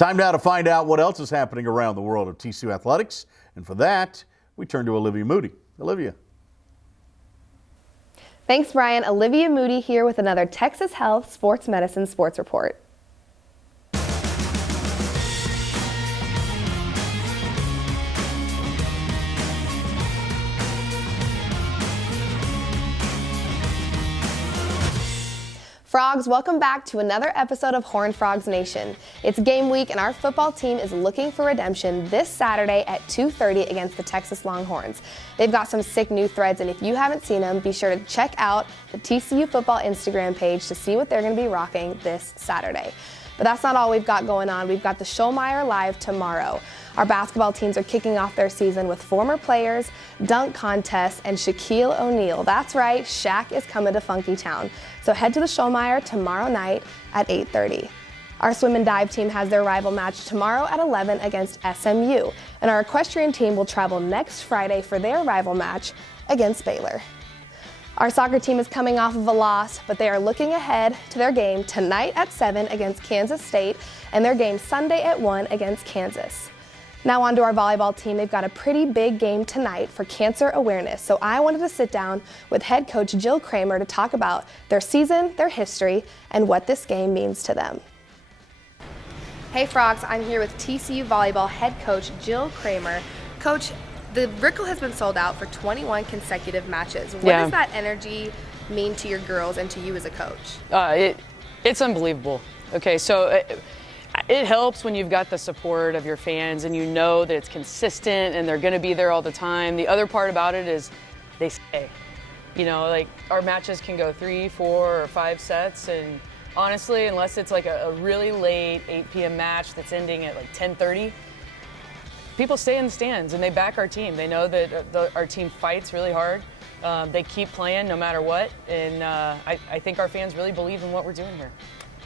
Time now to find out what else is happening around the world of TCU athletics. And for that, we turn to Olivia Moody. Olivia. Thanks, Brian. Olivia Moody here with another Texas Health Sports Medicine Sports Report. Frogs, welcome back to another episode of Horned Frogs Nation. It's game week and our football team is looking for redemption this Saturday at 2:30 against the Texas Longhorns. They've got some sick new threads, and if you haven't seen them, be sure to check out the TCU football Instagram page to see what they're going to be rocking this Saturday. But that's not all we've got going on. We've got the Schollmaier Live tomorrow. Our basketball teams are kicking off their season with former players, dunk contests, and Shaquille O'Neal. That's right, Shaq is coming to Funky Town. So head to the Schollmaier tomorrow night at 8:30. Our swim and dive team has their rival match tomorrow at 11 against SMU. And our equestrian team will travel next Friday for their rival match against Baylor. Our soccer team is coming off of a loss, but they are looking ahead to their game tonight at 7 against Kansas State and their game Sunday at 1 against Kansas. Now on to our volleyball team. They've got a pretty big game tonight for cancer awareness, so I wanted to sit down with head coach Jill Kramer to talk about their season, their history, and what this game means to them. Hey Frogs, I'm here with TCU volleyball head coach Jill Kramer. Coach, the Brickell has been sold out for 21 consecutive matches. What does that energy mean to your girls and to you as a coach? It's unbelievable. Okay, so it helps when you've got the support of your fans and you know that it's consistent and they're going to be there all the time. The other part about it is they stay. You know, like our matches can go 3, 4, or 5 sets, and honestly, unless it's like a really late 8 p.m. match that's ending at like 10:30, people stay in the stands and they back our team. They know that our team fights really hard. They keep playing no matter what, and I think our fans really believe in what we're doing here.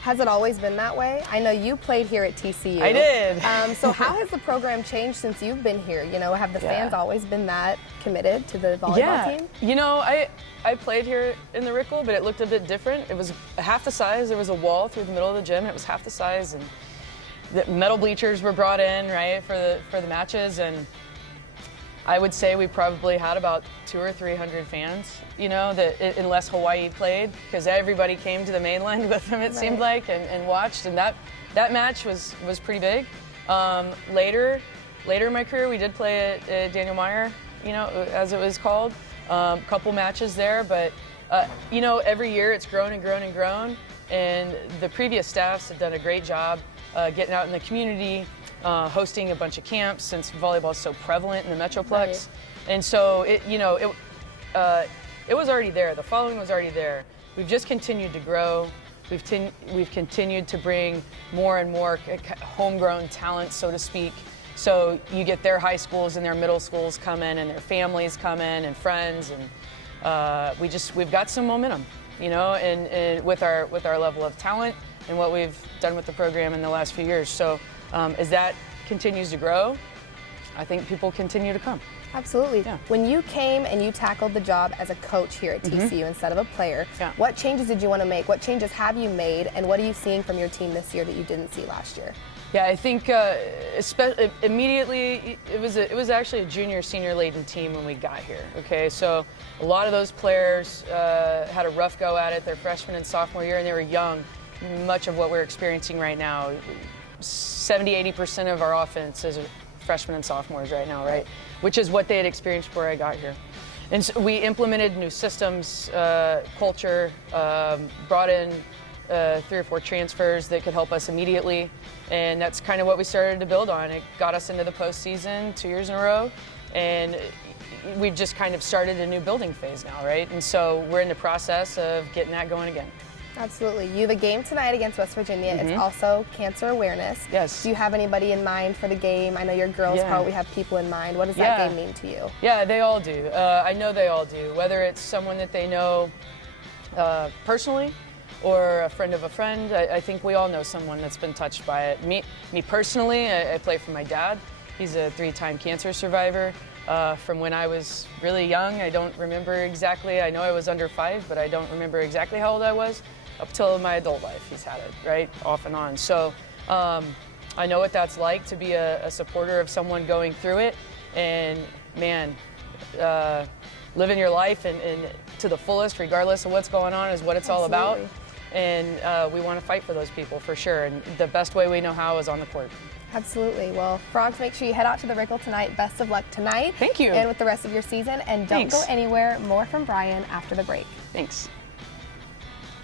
Has it always been that way? I know you played here at TCU. I did. So how has the program changed since you've been here? You know, have the fans always been that committed to the volleyball team? You know, I played here in the Brickell, but it looked a bit different. It was half the size. There was a wall through the middle of the gym. It was half the size, and the metal bleachers were brought in, right, for the matches, and I would say we probably had about 200 or 300 fans, you know, that unless Hawaii played, because everybody came to the mainland with them, it seemed like, and watched, and that match was pretty big. Later in my career, we did play at Daniel Meyer, you know, as it was called, a couple matches there, but you know, every year it's grown and grown and grown, and the previous staffs have done a great job getting out in the community, hosting a bunch of camps since volleyball is so prevalent in the Metroplex. Right. And so it was already there. The following was already there. We've just continued to grow. We've continued to bring more and more homegrown talent, so to speak. So you get their high schools and their middle schools come in, and their families come in, and friends, and we've got some momentum, you know, and with our level of talent and what we've done with the program in the last few years. So as that continues to grow, I think people continue to come. Absolutely. Yeah. When you came and you tackled the job as a coach here at TCU instead of a player, what changes did you want to make? What changes have you made, and what are you seeing from your team this year that you didn't see last year? Yeah, I think immediately it was actually a junior, senior laden team when we got here. Okay, so a lot of those players had a rough go at it their freshman and sophomore year, and they were young. Much of what we're experiencing right now, 70-80% of our offense is freshmen and sophomores right now, right? Which is what they had experienced before I got here. And so we implemented new systems, culture, brought in 3 or 4 transfers that could help us immediately, and that's kind of what we started to build on. It got us into the postseason 2 years in a row, and we've just kind of started a new building phase now, right? And so we're in the process of getting that going again. Absolutely. You have a game tonight against West Virginia. It's also cancer awareness. Yes. Do you have anybody in mind for the game? I know your girls probably have people in mind. What does that game mean to you? Yeah, they all do. I know they all do. Whether it's someone that they know personally or a friend of a friend, I think we all know someone that's been touched by it. Me personally, I play for my dad. He's a 3-time cancer survivor. From when I was really young, I don't remember exactly. I know I was under 5, but I don't remember exactly how old I was. Up till my adult life, he's had it, right, off and on. So I know what that's like to be a supporter of someone going through it, and man, living your life and to the fullest, regardless of what's going on, is what it's all about. And we want to fight for those people for sure. And the best way we know how is on the court. Absolutely. Well, Frogs, make sure you head out to the Rickle tonight. Best of luck tonight. Thank you. And with the rest of your season. And don't go anywhere. More from Brian after the break. Thanks.